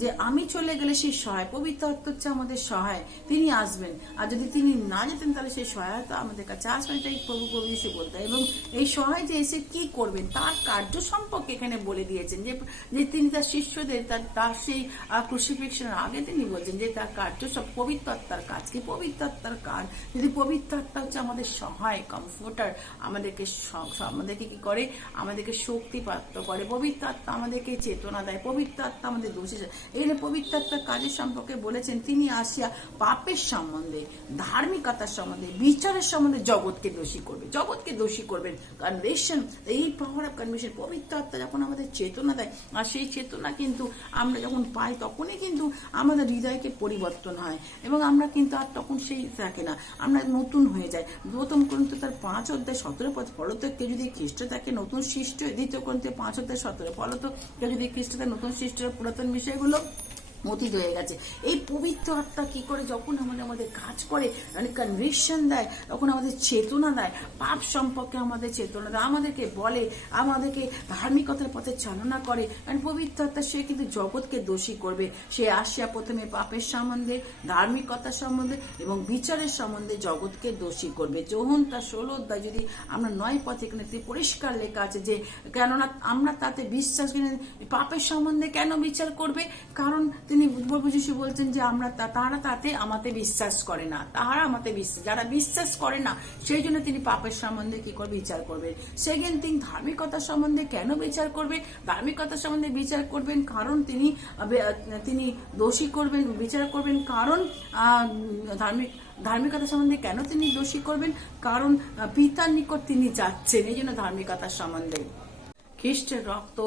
যে আমি চলে গেলে সেই সহায়, পবিত্র আত্মা হচ্ছে আমাদের সহায়, তিনি আসবেন। আর যদি তিনি না যেতেন তাহলে সেই সহায়তা আমাদের কাছে আসবেন, এটাই প্রভু যিশু বলতেন। এবং এই সহায় যে এসে কি করবেন তার কার্য সম্পর্কে এখানে বলে দিয়েছেন যে তিনি তার শিষ্যদের তার সেই ক্রুসিফিকশনের আগে তিনি বলছেন যে তার কার্য সব পবিত্র আত্মার কাজ কি, পবিত্র আত্মার কাজ। যদি পবিত্র আত্মা হচ্ছে আমাদের সহায়, কমফোর্টার, আমাদেরকে কি করে? আমাদেরকে শক্তি প্রাপ্ত করে। পবিত্র আত্মা আমাদেরকে চেতনা দেয়, পবিত্র আত্মা আমাদের দোষী। এই পবিত্র আত্মার কাজের সম্পর্কে বলেছেন তিনি আসিয়া পাপের সম্বন্ধে, ধার্মিকতার সম্বন্ধে, বিচারের সম্বন্ধে জগৎকে দোষী করবেন। কনভিকশন, এই পাওয়ার অফ কনভিকশন, পবিত্র আত্মা যখন আমাদের চেতনা দেয়, আর সেই চেতনা কিন্তু আমরা যখন পাই তখনই কিন্তু আমাদের হৃদয়কে পরিবর্তন হয় এবং আমরা কিন্তু আর তখন সেই থাকে না, আমরা নতুন হয়ে যাই। প্রথম গ্রন্থ তার 5 অধ্যায় 17 পদ, ফলত কেউ যদি খ্রিস্ট থাকে নতুন সৃষ্ট। দ্বিতীয় গ্রন্থে 5 অধ্যায় 17, ফলত কেউ যদি খ্রিস্ট থাকে নতুন সৃষ্ট, পুরাতন বিষয়গুলো অতীত হয়ে গেছে। এই পবিত্র আত্মা কি করে যখন আমাদের কাজ করে, মানে কনভিকশন দেয়, তখন আমাদের চেতনা দেয়, পাপ সম্পর্কে আমাদের চেতনা দেয়, আমাদেরকে বলে, আমাদেরকে ধার্মিকতার পথে চালনা করে। কারণ পবিত্র আত্মা সে কিন্তু জগৎকে দোষী করবে। সে আসিয়া প্রথমে পাপের সম্বন্ধে, ধার্মিকতার সম্বন্ধে এবং বিচারের সম্বন্ধে জগৎকে দোষী করবে। যোহন তার 16 অধ্যায় যদি আমরা 9 পথে এখানে পরিষ্কার লেখা আছে যে কেননা আমরা তাতে বিশ্বাস করি। পাপের সম্বন্ধে কেন বিচার করবে? কারণ তিনি প্রভু যিশু বলছেন যে তারা তাতে আমাতে বিশ্বাস করে না, তাহারা আমাতে বিশ্বাস, যারা বিশ্বাস করে না সেই জন্য তিনি পাপের সম্বন্ধে কি করে বিচার করবেন। সেকেন্ড থিং, ধার্মিকতার সম্বন্ধে কেন বিচার করবে? ধার্মিকতার সম্বন্ধে বিচার করবেন কারণ তিনি দোষী করবেন, বিচার করবেন কারণ ধার্মিকতার সম্বন্ধে কেন তিনি দোষী করবেন? কারণ পিতার নিকট তিনি যাচ্ছেন, এই জন্য ধার্মিকতার সম্বন্ধে। খ্রিস্টের রক্ত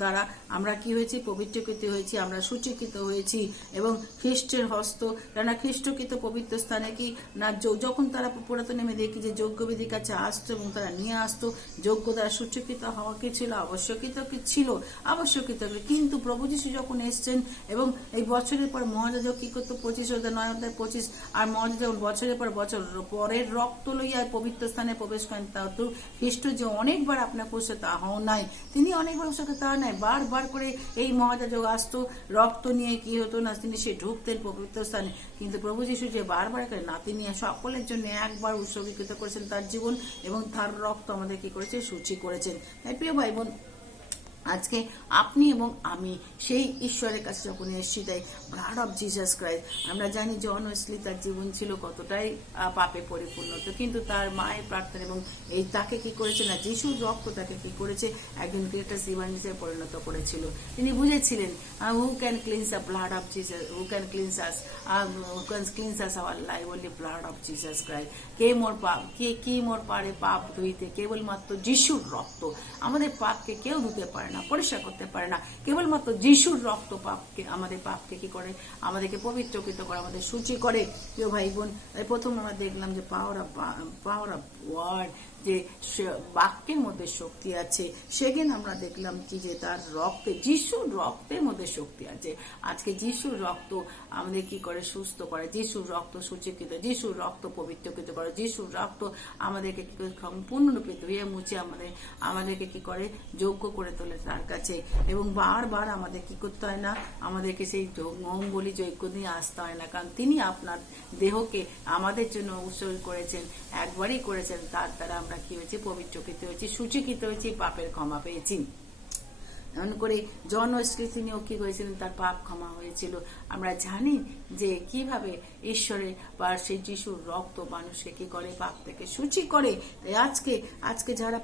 দ্বারা আমরা কি হয়েছি? পবিত্রকৃত হয়েছি, আমরা সূচীকৃত হয়েছি। এবং খ্রিস্টের হস্ত, কেননা খ্রিস্টকৃত পবিত্র স্থানে কি না, যখন তারা পুরাতন নেমে দেখি যে যজ্ঞবেদীর কাছে আসতো এবং তারা নিয়ে আসতো, যোগ্য দ্বারা সূচীকৃত হওয়া কি ছিল? আবশ্যকৃত কি ছিল? আবশ্যকৃত। কিন্তু প্রভু যীশু যখন এসছেন এবং এই বছরের পর মহাযাজক কি করতো? 25 আর মহাযাজক বছরের পর বছর পরের রক্ত লইয়া পবিত্র স্থানে প্রবেশ করেন। তো খ্রিস্ট যে অনেকবার আপনার করছে তা নাই, তিনি অনেকবার তা নাই, বারবার করে এই মহাযাজক আসতো, রক্ত নিয়ে কি হতো না, তিনি সে ঢুকতেন পবিত্র স্থানে। কিন্তু প্রভু যিশু যে বারবার করে নাতি নিয়ে সকলের জন্য একবার উৎসর্গীকৃত করেছেন তার জীবন এবং তার রক্ত আমাদের কি করেছে? সূচি করেছেন। তাই প্রিয় ভাই বোন, আজকে আপনি এবং আমি সেই ঈশ্বরের কাছে যখন এসেছি, তাই ব্লাড অফ জিসাস ক্রাইস্ট, আমরা জানি জন ওয়েসলি তার জীবন ছিল কতটাই পাপে পরিপূর্ণ, তো কিন্তু তার মায়ের প্রার্থনা এবং এই তাকে কি করেছে না, যিশুর রক্ত তাকে কি করেছে? একজন গ্রেটার ইভাঞ্জেলিস্টে পরিণত করেছিল। তিনি বুঝেছিলেন who can cleanse the blood of Jesus, who can cleanse us, who can cleanse us our life, only blood of Jesus Christ. কি মোর পারে পাপ ধুইতে? কেবলমাত্র যিশুর রক্ত। আমাদের পাপকে কেউ ধুতে পারে না, পরিষ্কার করতে পারে না, কেবলমাত্র যিশুর রক্ত পাপকে, আমাদের পাপকে কি করে? আমাদেরকে পবিত্রকৃত করে, আমাদের সূচি করে। প্রিয় ভাই বোন, প্রথম আমরা দেখলাম যে পাওয়ার অফ ওয়ার্ড, যে বাক্যের মধ্যে শক্তি আছে। সেখানে আমরা দেখলাম কি যে তার রক্তে, যিশুর রক্তের মধ্যে শক্তি আছে। আজকে যিশুর রক্ত আমাদের কি করে? সুস্থ করে। যিশুর রক্ত সূচীকৃত, যিশুর রক্ত পবিত্রকৃত করে, যিশুর রক্ত আমাদেরকে কি করে? সম্পূর্ণরূপে ধুয়ে মুছে আমাদেরকে কি করে? যোগ্য করে তোলে তার কাছে। এবং বারবার আমাদের কি করতে হয় না, আমাদেরকে সেই অঙ্গলি যজ্ঞ দিয়ে আসতে হয় না, কারণ তিনি আপনার দেহকে আমাদের জন্য উৎসর্গ করেছেন, একবারই করেছেন। তার দ্বারা আমরা কি হয়েছি? পবিত্রকৃত হয়েছি, সূচীকৃত হয়েছি, পাপের ক্ষমা পেয়েছি। এমন করে জন ওয়েসলি তিনিও কি হয়েছিলেন? তার পাপ ক্ষমা হয়েছিল। আমরা জানি যে কিভাবে ঈশ্বরের বা সেই যিশুর রক্ত মানুষকে কি করে? পাপ থেকে সূচি করে। তাই আজকে যারা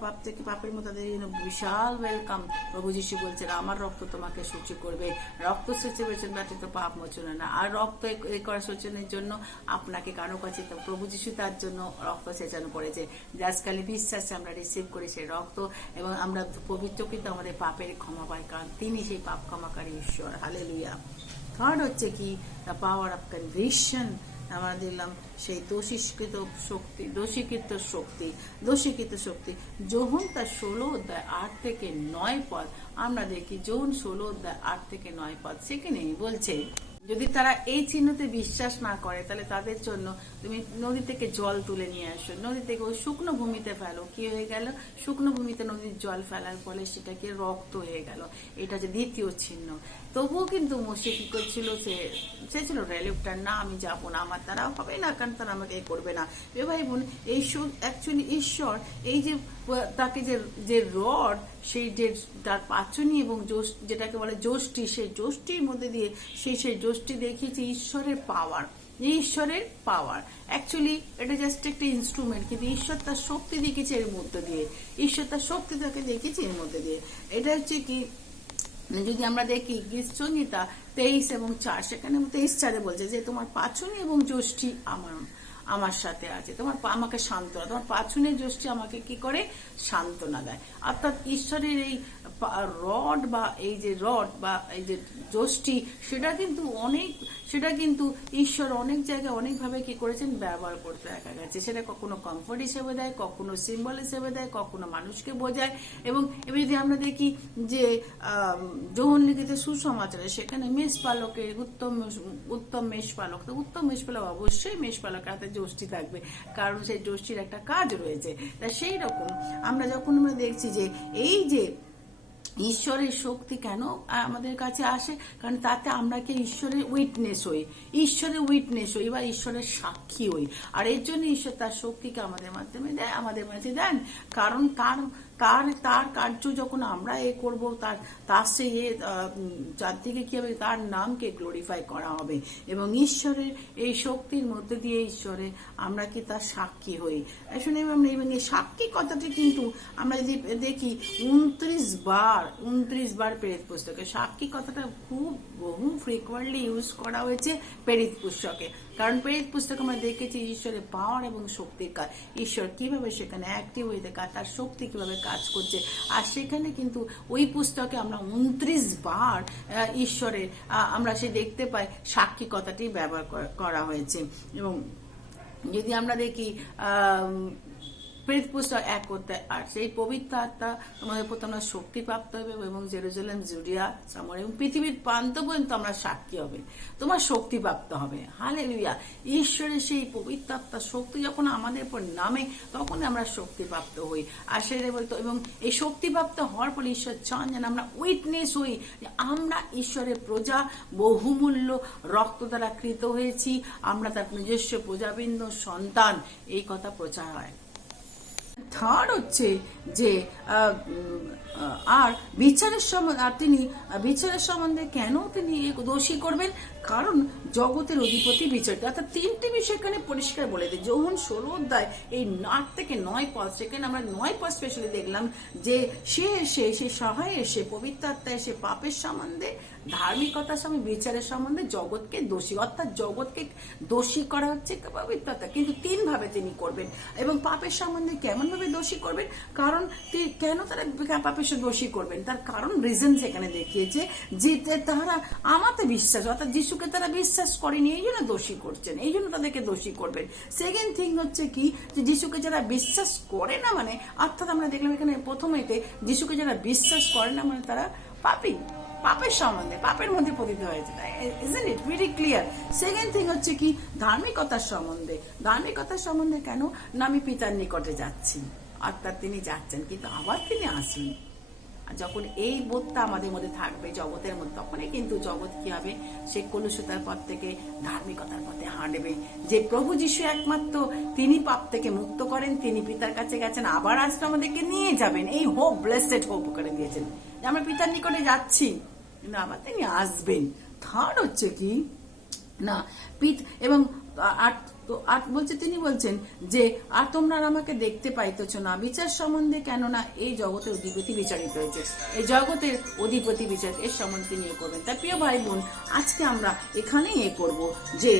পাপের মতো, তাদের জন্য বিশাল ওয়েলকাম। প্রভু যিশু বলছেন আমার রক্ত তোমাকে সূচি করবে। রক্ত সূচি বেচন ব্যতীত পাপ মোচনে না। আর রক্ত এ করা সূচনের জন্য আপনাকে কারো কাছে প্রভু যিশু তার জন্য রক্ত সেচানো করেছে। আজকাল বিশ্বাসে আমরা রিসিভ করি সেই রক্ত এবং আমরা পবিত্রকৃত, আমাদের পাপের ক্ষমা পাই, কারণ তিনি সেই পাপ ক্ষমাকারী ঈশ্বর। হালেলুয়া। থার্ড হচ্ছে কি? The power of conviction. আমরা দিলাম সেই দোষীকৃত শক্তি। যোহন তার 16 অধ্যায় 8 থেকে 9 পদ আমরা দেখি। যোহন 16 অধ্যায় 8 থেকে 9 পদ সেখানে বলছে, যদি তারা এই চিহ্নতে বিশ্বাস না করে তাহলে তাদের জন্য তুমি নদী থেকে জল তুলে নিয়ে আসো, নদী থেকে ওই শুকনো ভূমিতে ফেলো। কি হয়ে গেল? শুকনো ভূমিতে নদীর জল ফেলার ফলে সেটাকে রক্ত হয়ে গেল। এটা হচ্ছে দ্বিতীয় চিহ্ন। তবুও কিন্তু মোশে কি করছিল? সে ছিল রেলিপ্টার, না আমি যাবো না, আমার দ্বারা হবে না, কারণ তারা আমাকে করবে না। ভাই বোন, এই অ্যাকচুয়ালি ঈশ্বর এই যে তাকে যে রড, সেই যে তার পাচনি এবং যেটাকে বলে যষ্টি, সেই যষ্টির মধ্যে দিয়ে সেই যষ্টি দেখিয়েছে ঈশ্বরের পাওয়ার। ঈশ্বরের পাওয়ার অ্যাকচুয়ালি এটা জাস্ট একটা ইনস্ট্রুমেন্ট, কিন্তু ঈশ্বর তার শক্তি দেখিয়েছে এর মধ্যে দিয়ে। ঈশ্বর তার শক্তি তাকে দেখিয়েছে এর মধ্যে দিয়ে। এটা হচ্ছে কি, যদি আমরা দেখি গীতসংহিতা 23 এবং 4, সেখানে 23:4 বলছে যে তোমার পাচনি এবং যষ্টি আমার সাথে আছে, তোমার আমাকে সান্ত্বনা, তোমার পাছনের যষ্টি আমাকে কি করে সান্ত্বনা দেয়। অর্থাৎ ঈশ্বরের এই রড বা এই যে যষ্টি সেটা কিন্তু ঈশ্বর অনেক জায়গায় অনেকভাবে কি করেছেন ব্যবহার করতে দেখা গেছে। সেটা কখনো কমফোর্ট হিসেবে দেয়, কখনো সিম্বল হিসেবে দেয়, কখনো মানুষকে বোঝায়। এবং এবার যদি আমরা দেখি যে যোহন লিখিত সুসমাচারে সেখানে মেষপালকের উত্তম মেষপালক, তো উত্তম মেষপালক অবশ্যই মেষপালকের হাতে যষ্টি থাকবে, কারণ সেই যষ্টির একটা কাজ রয়েছে। তা সেই রকম আমরা যখন আমরা দেখছি যে এই যে ঈশ্বরের শক্তি কেন আমাদের কাছে আসে, কারণ তাতে আমরা কি ঈশ্বরের উইটনেস হই বা ঈশ্বরের সাক্ষী হই। আর এর জন্য ঈশ্বর তার শক্তিকে আমাদের মাধ্যমে দেয়, আমাদের মাঝে দেন, কারণ তার কার্য যখন আমরা করব, তার সেই চারদিকে কি হবে, তার নামকে গ্লোরিফাই করা হবে। এবং ঈশ্বরের এই শক্তির মধ্যে দিয়ে ঈশ্বরে আমরা কি তার সাক্ষী হই। শুনে আমরা এবং এই সাক্ষী কথাটি কিন্তু আমরা যদি দেখি 29 বার প্রেরিত পুস্তকে সাক্ষী কথাটা বহু ফ্রিকোয়েন্টলি ইউজ করা হয়েছে প্রেরিত পুস্তকে। কারণ প্রেরিত পুস্তকে আমরা দেখেছি ঈশ্বরের পাওয়ার এবং শক্তির কাজ, ঈশ্বর কিভাবে সেখানে অ্যাক্টিভ হয়ে থাকে, তার শক্তি কিভাবে কাজ করছে। আর সেখানে কিন্তু ওই পুস্তকে আমরা 29 বার ঈশ্বরের আমরা সে দেখতে পাই সাক্ষী কথাটি ব্যবহার করা হয়েছে। এবং যদি আমরা দেখি প্রেরিত পুস্তক 1 করতে, আর সেই পবিত্র আত্মা তোমাদের প্রতি আমরা শক্তি প্রাপ্ত হবে এবং জেরুজালেম, জুডিয়া, সামরিয়া এবং পৃথিবীর প্রান্ত পর্যন্ত আমরা সাক্ষী হবে, তোমার শক্তি প্রাপ্ত হবে। হালেলুয়া। ঈশ্বরের সেই পবিত্র আত্মার শক্তি যখন আমাদের উপর নামে তখন আমরা শক্তি প্রাপ্ত হই। আর সেটা বলতো, এবং এই শক্তি প্রাপ্ত হওয়ার পর ঈশ্বর চান যেন আমরা উইটনেস হই যে আমরা ঈশ্বরের প্রজা, বহুমূল্য রক্ত দ্বারা কৃত হয়েছি, আমরা তার নিজস্ব প্রজাবৃন্দ সন্তান, এই কথা প্রচার হয়। থার্ড হচ্ছে যে আর বিচারের সম্বন্ধে, আর তিনি বিচারের সম্বন্ধে কেন তিনি দোষী করবেন, কারণ জগতের অধিপতি বিচারিত। অর্থাৎ 3টি বিষয় এখানে পরিষ্কার বলে দেয়। যোহন 16 অধ্যায় এই 8 থেকে 9 পদ, সেখানে আমরা 9 পদ স্পেশালি দেখলাম যে সে সহায় এসে পবিত্র আত্মা এসে পাপের সম্বন্ধে, ধার্মিকতার সম্বন্ধে, বিচারের সম্বন্ধে জগৎকে দোষী, অর্থাৎ জগৎকে দোষী করা হচ্ছে পবিত্র আত্মা, কিন্তু 3 ভাবে তিনি করবেন। এবং পাপের সম্বন্ধে কেমন ভাবে দোষী করবেন, কারণ কেন তারা পাপের দোষী করবেন, তার কারণ রিজন সেখানে দেখিয়েছে যে তারা আমাতে বিশ্বাস, অর্থাৎ যিশুকে তারা বিশ্বাস করেনি, এই জন্য দোষী করছেন, এই জন্য তাদেরকে দোষী করবেন। সেকেন্ড থিং হচ্ছে কি, যে যিশুকে যারা বিশ্বাস করে না, মানে অর্থাৎ আমরা দেখলাম এখানে প্রথমেতে যিশুকে যারা বিশ্বাস করে না মানে তারা পাপী, পাপের সম্বন্ধে, পাপের মধ্যে পতিত হয়েছে। Isn't it very clear? Second thing হচ্ছে কি, ধার্মিকতার সম্বন্ধে কেন না, আমি পিতার নিকটে যাচ্ছি, অর্থাৎ তিনি যাচ্ছেন কিন্তু আবার তিনি আসবেন। আর যখন এই বোধটা আমাদের মধ্যে থাকবে জগতের মধ্যে, তখনই কিন্তু জগৎ কি হবে, সে কলুষতার পথ থেকে ধার্মিকতার পথে হাঁটবে। যে প্রভু যিশু একমাত্র তিনি পাপ থেকে মুক্ত করেন, তিনি পিতার কাছে গেছেন, আবার আসলে আমাদেরকে নিয়ে যাবেন, এই হোপ, ব্লেসড হোপ করে দিয়েছেন যে আমরা পিতার নিকটে যাচ্ছি কিন্তু আবার তিনি আসবেন। থার্ড হচ্ছে কি না, এবং বলছে, তিনি বলছেন যে আর তোমরা আমাকে দেখতে পাইতেছ না, বিচার সম্বন্ধে, কেননা এই জগতের অধিপতি বিচারিত হয়েছে, এই জগতের অধিপতি বিচারিত, এর সম্বন্ধে তিনি করবেন। তাই প্রিয় ভাই বোন, আজকে আমরা এখানেই করব যে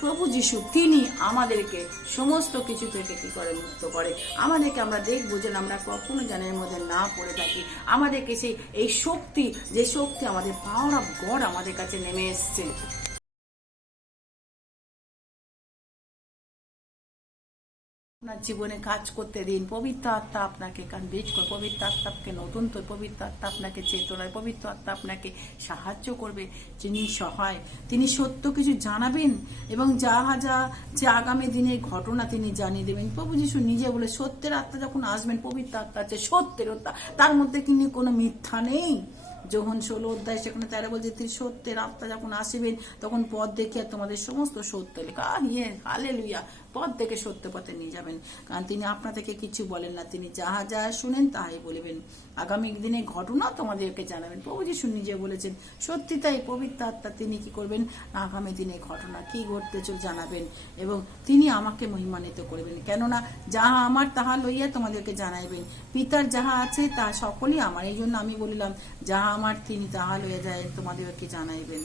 প্রভু যিশু তিনি আমাদেরকে সমস্ত কিছু থেকে কি করে, মুক্ত করে আমাদেরকে। আমরা দেখবো যে আমরা কখনো জানের মধ্যে না পড়ে থাকি, আমাদেরকে সেই এই শক্তি, যে শক্তি আমাদের পাওয়ার অফ গড আমাদের কাছে নেমে এসছে। আপনার জীবনে কাজ করতে দিন, পবিত্র আত্মা আপনাকে কনভিন্স করে, পবিত্র আত্মাকে নতুন তো, পবিত্র আত্মা আপনাকে চেতনায়, পবিত্র আত্মা আপনাকে সাহায্য করবে, যিনি সহায়, তিনি সত্য কিছু জানাবেন এবং যে আগামী দিনের ঘটনা তিনি জানিয়ে দেবেন। প্রভু যিশু নিজে বলে, সত্যের আত্মা যখন আসবেন, পবিত্র আত্মা আছে সত্যের আত্মা, তার মধ্যে কিন্তু কোনো মিথ্যা নেই। যোহন 16 অধ্যায় সেখানে 13 বলছে, তিনি সত্যের আত্মা যখন আসিবেন তখন পথ দেখিয়া তোমাদের সমস্ত সত্য লেখা, হালেলুয়া, পথ দেখে সত্য পথে নিয়ে যাবেন। কারণ তিনি আপনা থেকে কিছু বলেন না, তিনি যাহা শুনেন তাহাই বলিবেন, আগামী দিনে ঘটনা তোমাদেরকে জানাবেন। প্রভু যিশু নিজে বলেছেন, সত্যি তাই, পবিত্র আত্মা তিনি কি করবেন, আগামী দিনে ঘটনা কি ঘটতে জানাবেন এবং তিনি আমাকে মহিমান্বিত করবেন। কেননা যাহা আমার তাহা লইয়া তোমাদেরকে জানাইবেন, পিতার যাহা আছে তা সকলই আমার, এই জন্য আমি বলিলাম যাহা আমার তিনি তাহা লইয়া যায় তোমাদেরকে জানাইবেন।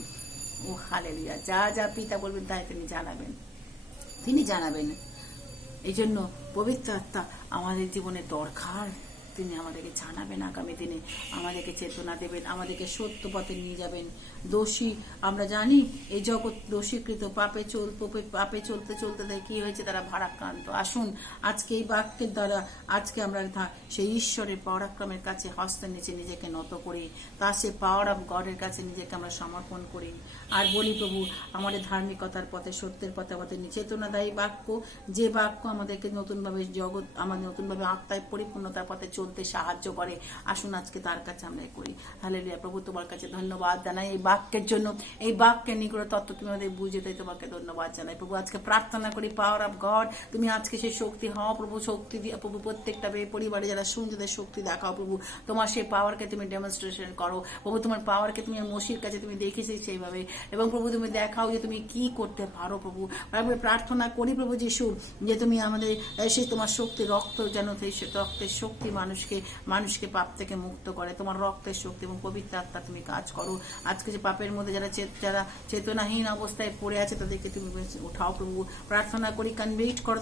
ও হালেলুয়া, যা পিতা বলবেন তাই তিনি জানাবেন। তিনি জানাবেন। এই জন্য পবিত্র আত্মা আমাদের জীবনে দরকার। তিনি আমাদেরকে জানাবেন আগামী দিনে, আমাদেরকে চেতনা দেবেন, আমাদেরকে সত্য পথে নিয়ে যাবেন। দোষী আমরা জানি, এই জগৎ দোষীকৃত, পাপে চলতে চলতে কি হয়েছে, তারা ভারাক্রান্ত। আসুন আজকে এই বাক্যের দ্বারা আজকে আমরা সেই ঈশ্বরের পরাক্রমের কাছে হস্তের নিচে নিজেকে নত করি, তার সে পাওয়ার অফ গডের কাছে নিজেকে আমরা সমর্পণ করি আর বলি, প্রভু আমাদের ধার্মিকতার পথে, সত্যের পথে আমাদের চেতনাদায়ী বাক্য, যে বাক্য আমাদেরকে নতুনভাবে আমাদের নতুনভাবে আত্মায় পরিপূর্ণতার পথে চলতে সাহায্য করে। আসুন আজকে তার কাছে আমরা করি। হালেলুয়া। প্রভু তোমার কাছে ধন্যবাদ জানাই এই বাক্যের জন্য, এই বাক্যের নিকট তত্ত্ব তুমি আমাদের বুঝে দেয়, তোমাকে ধন্যবাদ জানাই। প্রভু আজকে প্রার্থনা করি, পাওয়ার অফ গড তুমি আজকে সেই শক্তি হও প্রভু, শক্তি দিয়ে প্রভু প্রত্যেকটা পরিবারে যারা শুনছে তাদের শক্তি দেখাও প্রভু, তোমার সেই পাওয়ারকে তুমি ডেমনস্ট্রেশন করো প্রভু, তোমার পাওয়ারকে তুমি মসির কাছে তুমি দেখেছি সেইভাবে, এবং প্রভু তুমি দেখাও যে তুমি কি করতে পারো প্রভু। প্রার্থনা করি প্রভু যিশু যে তুমি আমাদের সেই তোমার শক্তি, রক্ত যেন সেই রক্তের শক্তি মানুষকে পাপ থেকে মুক্ত করে, তোমার রক্তের শক্তি এবং পবিত্র আত্মা তুমি কাজ করো। আজকে যে পাপের মধ্যে যারা চেতনাহীন অবস্থায় পড়ে আছে তাদেরকে তুমি উঠাও প্রভু। প্রার্থনা করি, কনভিক্ট করো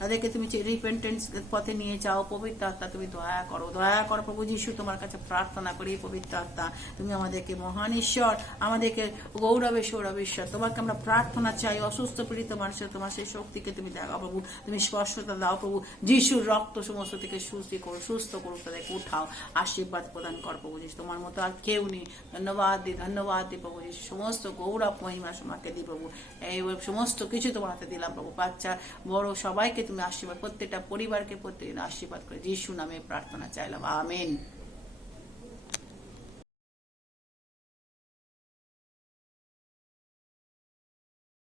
তাদেরকে তুমি রিপেন্টেন্স পথে নিয়ে যাও। পবিত্র আত্মা তুমি দয়া করো প্রভু যিশু, তোমার কাছে প্রার্থনা করি পবিত্র আত্মা তুমি আমাদেরকে মহান ঈশ্বর, আমাদেরকে গৌরবে সৌরভ ঈশ্বর, তোমাকে আমরা প্রার্থনা চাই। অসুস্থ পীড়িত মানুষের তোমার সেই শক্তিকে তুমি দেখাও প্রভু, তুমি স্পষ্টতা দাও প্রভু। যিশুর রক্ত সমস্ত থেকে সুস্থ করো, তাদেরকে উঠাও, আশীর্বাদ প্রদান কর প্রভু যিশু। তোমার মতো আর কেউ নেই। ধন্যবাদ দি প্রভু যিশু। সমস্ত গৌরব মহিমা তোমাকে দি প্রভু। এই সমস্ত কিছু তোমার হাতে দিলাম প্রভু। বাচ্চা বড় সবাইকে তুমি আশীর্বাদ, প্রত্যেকটা পরিবারকে প্রত্যেকদিন আশীর্বাদ করে যিশু নামে প্রার্থনা চাইলাম, আমেন।